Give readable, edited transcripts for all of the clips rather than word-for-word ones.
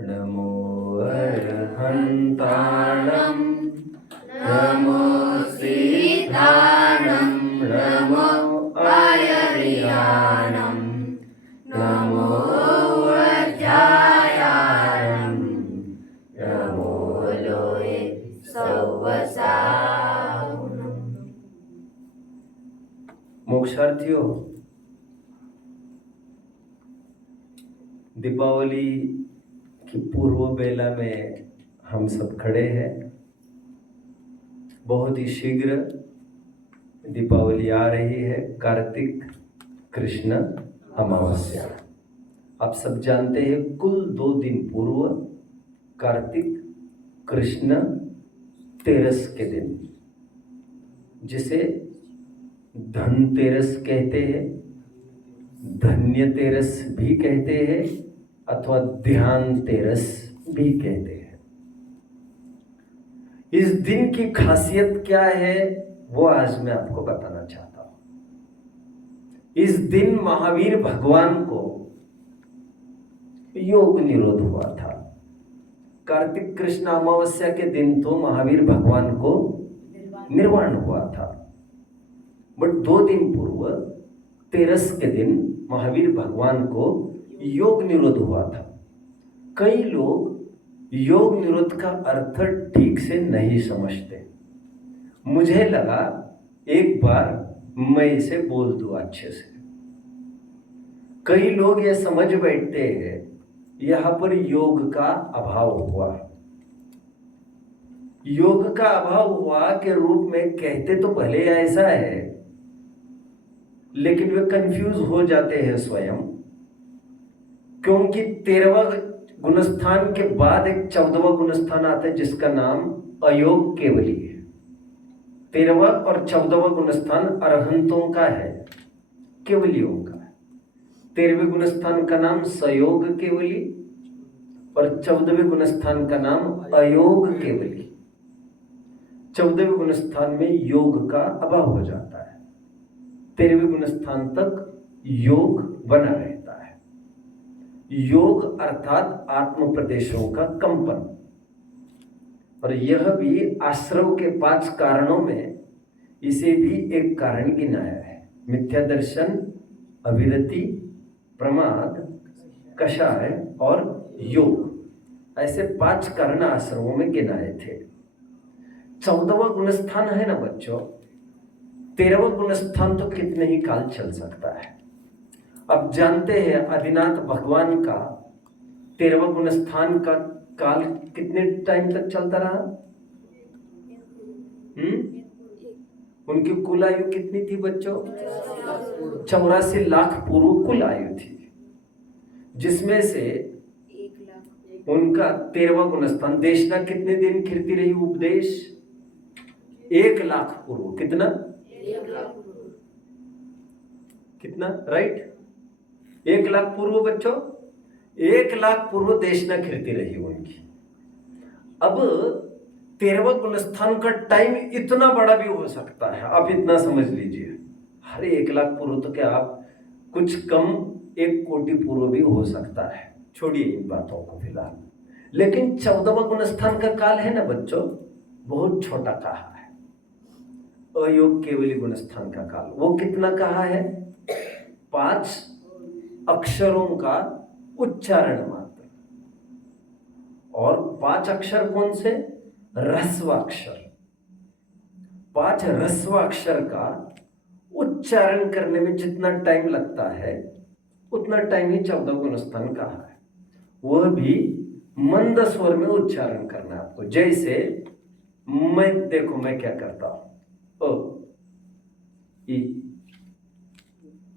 नमो अर्हन्ताणं नमो सीताणं नमो आयर्याणं नमो वज्रायाणं नमो लोये सौवसावनं। मोक्षार्थियों, दीपावली की पूर्व बेला में हम सब खड़े हैं। बहुत ही शीघ्र दीपावली आ रही है, कार्तिक कृष्ण अमावस्या। आप सब जानते हैं कुल 2 दिन पूर्व कार्तिक कृष्ण तेरस के दिन, जिसे धनतेरस कहते हैं, धन्यतेरस भी कहते हैं अथवा ध्यान तेरस भी कहते हैं। इस दिन की खासियत क्या है वो आज मैं आपको बताना चाहता हूं। इस दिन महावीर भगवान को योग निरोध हुआ था। कार्तिक कृष्ण अमावस्या के दिन तो महावीर भगवान को निर्वाण हुआ था, बट 2 दिन पूर्व तेरस के दिन महावीर भगवान को योग निरोध हुआ था। कई लोग योग निरोध का अर्थ ठीक से नहीं समझते। मुझे लगा एक बार मैं इसे बोल दूं अच्छे से। कई लोग ये समझ बैठते हैं यहां पर योग का अभाव हुआ। योग का अभाव हुआ के रूप में कहते तो भले ऐसा है, लेकिन वे कंफ्यूज हो जाते हैं स्वयं, क्योंकि 13वां गुणस्थान के बाद एक 14वां गुणस्थान आता है जिसका नाम अयोग केवली है। 13वां और 14वां गुणस्थान अरहंतों का है, केवलियों का है। 13वें गुणस्थान का नाम सयोग केवली और 14वें गुणस्थान का नाम अयोग केवली। 14वें गुणस्थान में योग का अभाव हो जाता है, 13वें गुणस्थान तक योग बना रहता है। योग अर्थात आत्म प्रदेशों का कंपन, और यह भी आश्रव के 5 कारणों में इसे भी एक कारण गिनाया है। मिथ्या दर्शन, अविरति, प्रमाद, कषाय और योग, ऐसे 5 कारण आश्रमों में गिनाए थे। 14वां गुणस्थान है ना बच्चों, 13वां गुणस्थान तो कितने ही काल चल सकता है। अब जानते हैं आदिनाथ भगवान का 13वां गुणस्थान का काल कितने टाइम तक चलता रहा? उनकी कुल आयु कितनी थी बच्चों? 84 लाख पूर्व कुल आयु थी, जिसमें से उनका 13वां गुणस्थान देशना कितने दिन कीर्ति रही उपदेश? 1 लाख पूर्व। कितना? 1 लाख, राइट? 1 लाख पूर्व बच्चों, 1 लाख पूर्व देशना कीर्ति रही उनकी। अब 13वां गुणस्थान का टाइम इतना बड़ा भी हो सकता है, आप इतना समझ लीजिए। अरे 1 लाख पूर्व तो क्या, आप कुछ कम 1 कोटि पूर्व भी हो सकता है। छोड़िए इन बातों को फिलहाल। लेकिन 14वां गुणस्थान का काल है ना बच्चों, बहुत छोटा कहा है। अयोग केवली गुणस्थान का काल वो कितना कहा है? 5 अक्षरों का उच्चारण मात्र। और 5 अक्षर कौन से? ह्रस्वाक्षर। 5 ह्रस्वाक्षर का उच्चारण करने में जितना टाइम लगता है उतना टाइम ही 14 गुणस्थान कहा है। वह भी मंद स्वर में उच्चारण करना है आपको। जैसे देखो मैं क्या करता हूं, अ, इ,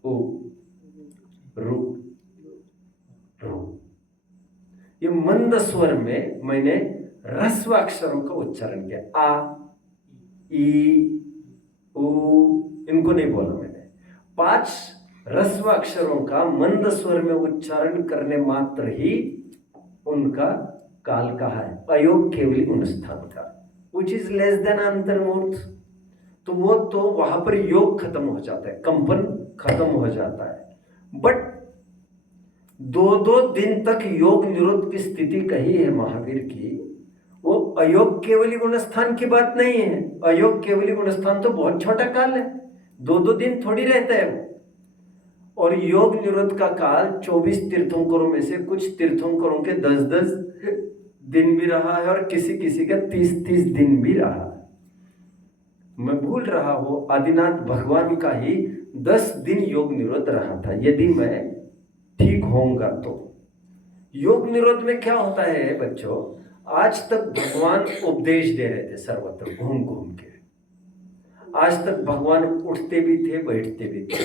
उ, रु, रू। ये मंद स्वर में मैंने ह्रस्वाक्षरों का उच्चारण किया। आ, ई, उ, इनको नहीं बोला मैंने। 5 ह्रस्वाक्षरों का मंद स्वर में उच्चारण करने मात्र ही उनका काल कहा है, अयोग केवली गुणस्थान का, which is less than अंतर्मूर्त। तो वो तो वहां पर योग खत्म हो जाता है, कंपन खत्म हो जाता है। बट दो दिन तक योग निरोध की स्थिति कही है महावीर की, वो अयोग केवली गुणस्थान की बात नहीं है। अयोग केवली गुणस्थान तो बहुत छोटा काल है, 2 दिन थोड़ी रहता है वो। और योग निरोध का काल 24 तीर्थंकरों में से कुछ तीर्थंकरों के 10-10 दिन भी रहा है और किसी किसी का 30-30 दिन भी रहा है। मैं भूल रहा हूं, आदिनाथ भगवान का ही 10 दिन योग निरोध रहा था, यदि मैं ठीक होऊंगा तो। योग निरोध में क्या होता है बच्चों, आज तक भगवान उपदेश दे रहे थे सर्वत्र घूम घूम के। आज तक भगवान उठते भी थे, बैठते भी थे,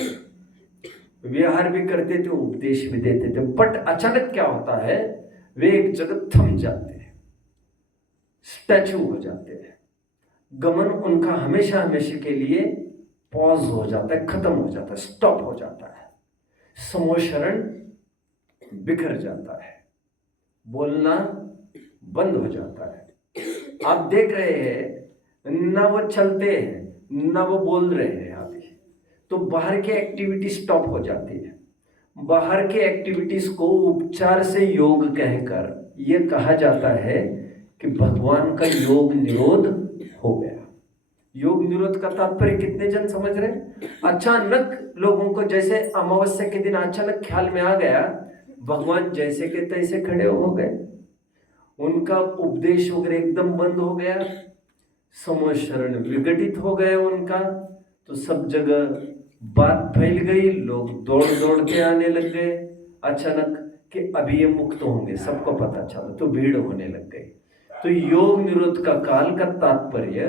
विहार भी करते थे, उपदेश भी देते थे। बट अचानक क्या होता है, वे एक जगह थम जाते हैं, स्टैचू हो जाते हैं। गमन उनका हमेशा हमेशा के लिए पॉज हो जाता है, खत्म हो जाता है, स्टॉप हो जाता है। समोशरण बिखर जाता है, बोलना बंद हो जाता है। आप देख रहे हैं ना वो चलते हैं ना वो बोल रहे हैं अभी, तो बाहर की एक्टिविटी स्टॉप हो जाती है। बाहर के एक्टिविटीज को उपचार से योग कहकर यह कहा जाता है कि भगवान का योग निरोध हो गया। योग निरोध का तात्पर्य कितने जन समझ रहे हैं? अचानक लोगों को जैसे अमावस्या के दिन अचानक ख्याल में आ गया, भगवान जैसे के तैसे खड़े हो गए, उनका उपदेश वगैरह एकदम बंद हो गया, समोशरण विघटित हो गए उनका, तो सब जगह बात फैल गई, लोग दौड़ दौड़ के आने लग गए अचानक कि अभी ये मुक्त होंगे, सबको पता चला, तो भीड़ होने लग गई। तो योग निरोध का काल का तात्पर्य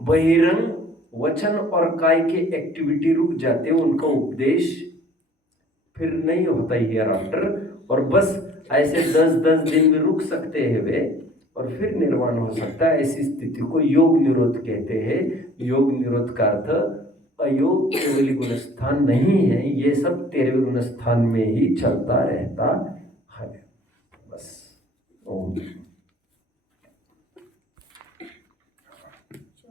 बहिरंग वचन और काय के एक्टिविटी रुक जाते, उनका उपदेश फिर नहीं होता ईयर आफ्टर, और बस ऐसे 10-10 दिन में रुक सकते हैं वे, और फिर निर्वाण हो सकता है। ऐसी स्थिति को योग निरोध कहते हैं। योग निरोध का अर्थ अयोग केवली गुणस्थान नहीं है, ये सब 13वें गुणस्थान में ही चलता रहता है।